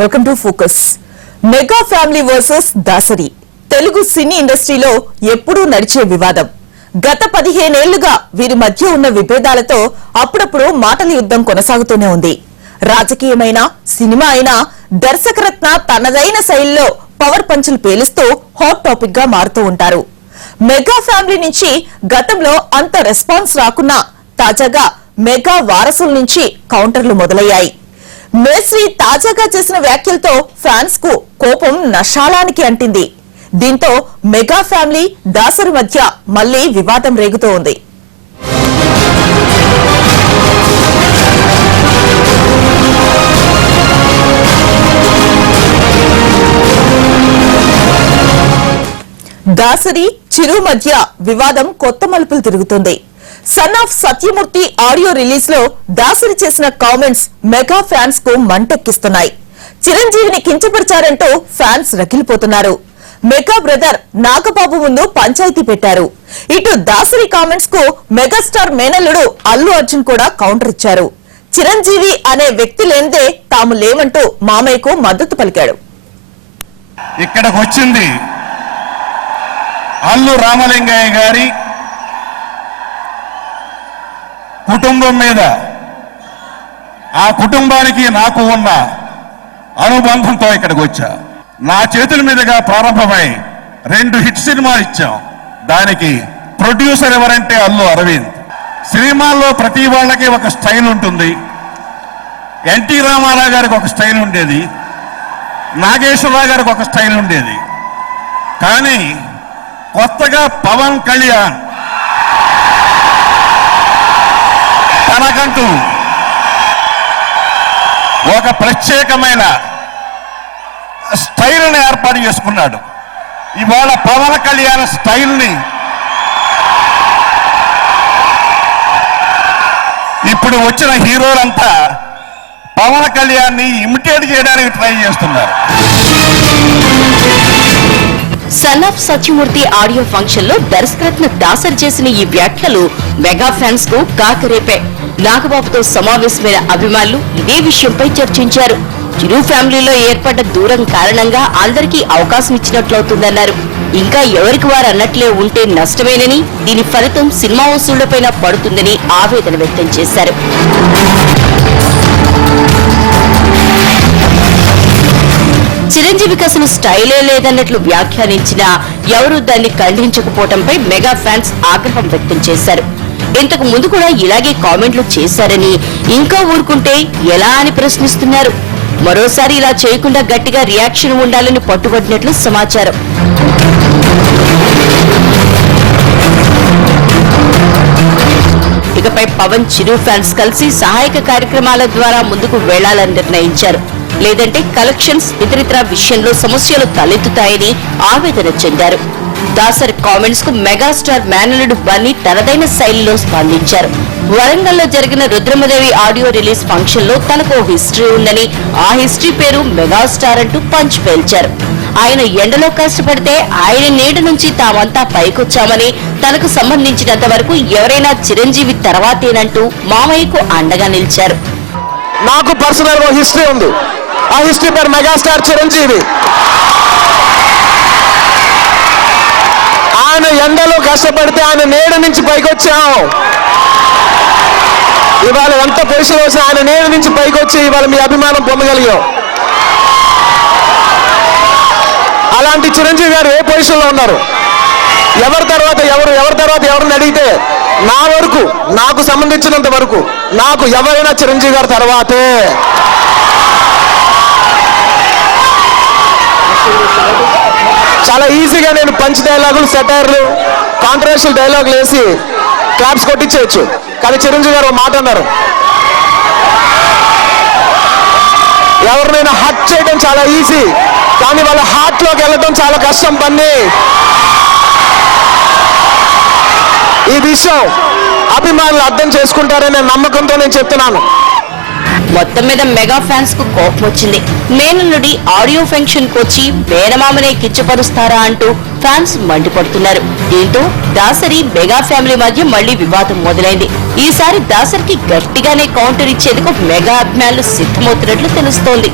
Welcome to focus. Mega family versus Dasari Telugu cine ఇండస్ట్రీలో ఎప్పుడూ నడిచే వివాదం. గత 15 ఏళ్లుగా వీరి మధ్య ఉన్న విభేదాలతో అప్పుడప్పుడు మాటల యుద్ధం కొనసాగుతూనే ఉంది. రాజకీయమైన సినిమా అయినా దర్శకరత్న తనదైన శైలిలో పవర్ పంచులు పేలుస్తూ హాట్ టాపిక్ గా మారుతూ ఉంటారు. మెగా ఫ్యామిలీ నుంచి గతంలో అంత రెస్పాన్స్ రాకున్నా తాజాగా మెగా వారసుల నుంచి కౌంటర్లు మొదలయ్యాయి. మేశ్రీ తాజాగా చేసిన వ్యాఖ్యలతో ఫ్యాన్స్ కు కోపం నషాలానికి అంటింది. దీంతో మెగా ఫ్యామిలీ దాసరి మధ్య మళ్లీ వివాదం రేగుతూ ఉంది. దాసరి చిరు మధ్య వివాదం కొత్త మలుపులు తిరుగుతుంది. Son of Satyamurthy audio release లో దాసరి చేసిన కామెంట్స్ మెగా ఫ్యాన్స్ కు మంటెక్కిస్తున్నాయి. చిరంజీవిని కించపరిచారంటూ ఫ్యాన్స్ రగిలిపోతున్నారు. మెగా బ్రదర్ నాగబాబు ముందు పంచాయతీ పెట్టారు. ఇటు దాసరి కామెంట్స్ కు మెగాస్టార్ మేనల్లుడు అల్లు అర్జున్ కూడా కౌంటర్ ఇచ్చారు. చిరంజీవి అనే వ్యక్తి లేనిదే తాము లేవంటూ మామయ్యకు మద్దతు పలికాడు. ఇక్కడికి వచ్చింది అల్లు రామలింగయ్య గారి కుటుంబం మీద, ఆ కుటుంబానికి నాకు ఉన్న అనుబంధంతో ఇక్కడికి వచ్చా. నా చేతుల మీదుగా ప్రారంభమై 2 హిట్ సినిమాలు ఇచ్చాం. దానికి ప్రొడ్యూసర్ ఎవరంటే అల్లు అరవింద్. సినిమాల్లో ప్రతి వాళ్ళకి ఒక స్టైల్ ఉంటుంది. ఎన్టీ రామారావు గారికి ఒక స్టైల్ ఉండేది, నాగేశ్వరరావు గారికి ఒక స్టైల్ ఉండేది. కానీ కొత్తగా పవన్ కళ్యాణ్ తనకంటూ ఒక ప్రత్యేకమైన స్టైల్ని ఏర్పాటు చేసుకున్నాడు. ఇవాళ పవన్ కళ్యాణ్ స్టైల్ని ఇప్పుడు వచ్చిన హీరోలంతా పవన్ కళ్యాణ్ని ఇమిటేట్ చేయడానికి ట్రై చేస్తున్నారు. Son of Satyamurthy audio function లో దర్శకరత్న దాసరి చేసిన ఈ వ్యాఖ్యలు మెగా ఫ్యాన్స్ కు కాకరేపాయి. నాగబాబుతో సమావేశమైన అభిమానులు ఇదే విషయంపై చర్చించారు. చిరు ఫ్యామిలీలో ఏర్పడ్డ దూరం కారణంగా అందరికీ అవకాశం ఇచ్చినట్లవుతుందన్నారు. ఇంకా ఎవరికి వారు అన్నట్లే ఉంటే నష్టమేనని, దీని ఫలితం సినిమా వసూళ్లపైన పడుతుందని ఆవేదన వ్యక్తం చేశారు. చిరంజీవికి అసలు స్టైలే లేదన్నట్లు వ్యాఖ్యానించినా ఎవరూ దాన్ని ఖండించకపోవడంపై మెగా ఫ్యాన్స్ ఆగ్రహం వ్యక్తం చేశారు. ఇంతకు ముందు కూడా ఇలాగే కామెంట్లు చేశారని, ఇంకా ఊరుకుంటే ఎలా అని ప్రశ్నిస్తున్నారు. మరోసారి ఇలా చేయకుండా గట్టిగా రియాక్షన్ ఉండాలని పట్టుబట్టినట్లు సమాచారం. ఇకపై పవన్ చిరు ఫ్యాన్స్ కలిసి సహాయక కార్యక్రమాల ద్వారా ముందుకు వెళ్లాలని నిర్ణయించారు. లేదంటే కలెక్షన్స్ ఇతరితర విషయంలో సమస్యలు తలెత్తుతాయని ఆవేదన చెందారు. దాసరి కామెంట్స్ కు మెగాస్టార్ మేనల్లుడు బన్నీ తనదైన శైలిలో స్పందించారు. వరంగల్లో జరిగిన రుద్రమదేవి ఆడియో రిలీజ్ ఫంక్షన్ లో తనకు హిస్టరీ ఉందని, ఆ హిస్టరీ పేరు మెగాస్టార్ అంటూ పంచ్ పేల్చారు. ఆయన ఎండలో కష్టపడితే ఆయన నీడ నుంచి తామంతా పైకొచ్చామని, తనకు సంబంధించినంత వరకు ఎవరైనా చిరంజీవి తర్వాతేనంటూ మామయ్యకు అండగా నిలిచారు. నాకు పర్సనల్ గా హిస్టరీ ఉంది. ఆ హిస్టరీ పేరు మెగాస్టార్ చిరంజీవి. ఆయన ఎండలో కష్టపడితే ఆయన నేడు నుంచి పైకి వచ్చాం. ఇవాళ ఎంత పొజిషన్ వచ్చినా ఆయన నేడు నుంచి పైకి వచ్చి ఇవాళ మీ అభిమానం పొందగలిగాం. అలాంటి చిరంజీవి గారు ఏ పొజిషన్ లో ఉన్నారు, ఎవరి తర్వాత ఎవరిని అడిగితే నా వరకు, నాకు సంబంధించినంత వరకు నాకు ఎవరైనా చిరంజీవి గారి తర్వాతే. చాలా ఈజీగా నేను పంచ్ డైలాగులు, సెటైర్లు, కాంట్రవర్షియల్ డైలాగులు వేసి క్లాప్స్ కొట్టించవచ్చు. కానీ చిరంజీవి గారు మాట అన్నారు, ఎవరినైనా హర్ట్ చేయడం చాలా ఈజీ, కానీ వాళ్ళ హార్ట్ లోకి వెళ్ళడం చాలా కష్టం పని. ఈ విషయం అభిమానులు అర్థం చేసుకుంటారనే నమ్మకంతో నేను చెప్తున్నాను. మొత్తం మీద మెగా ఫ్యాన్స్ కు కోపం వచ్చింది. మేనల్లుడి ఆడియో ఫంక్షన్ కు వచ్చి మేనమామనే కిచ్చపరుస్తారా అంటూ ఫ్యాన్స్ మండిపడుతున్నారు. దీంతో దాసరి మెగా ఫ్యామిలీ మధ్య మళ్లీ వివాదం మొదలైంది. ఈసారి దాసరికి గట్టిగానే కౌంటర్ ఇచ్చేందుకు మెగా అభిమానులు సిద్ధమవుతున్నట్లు తెలుస్తోంది.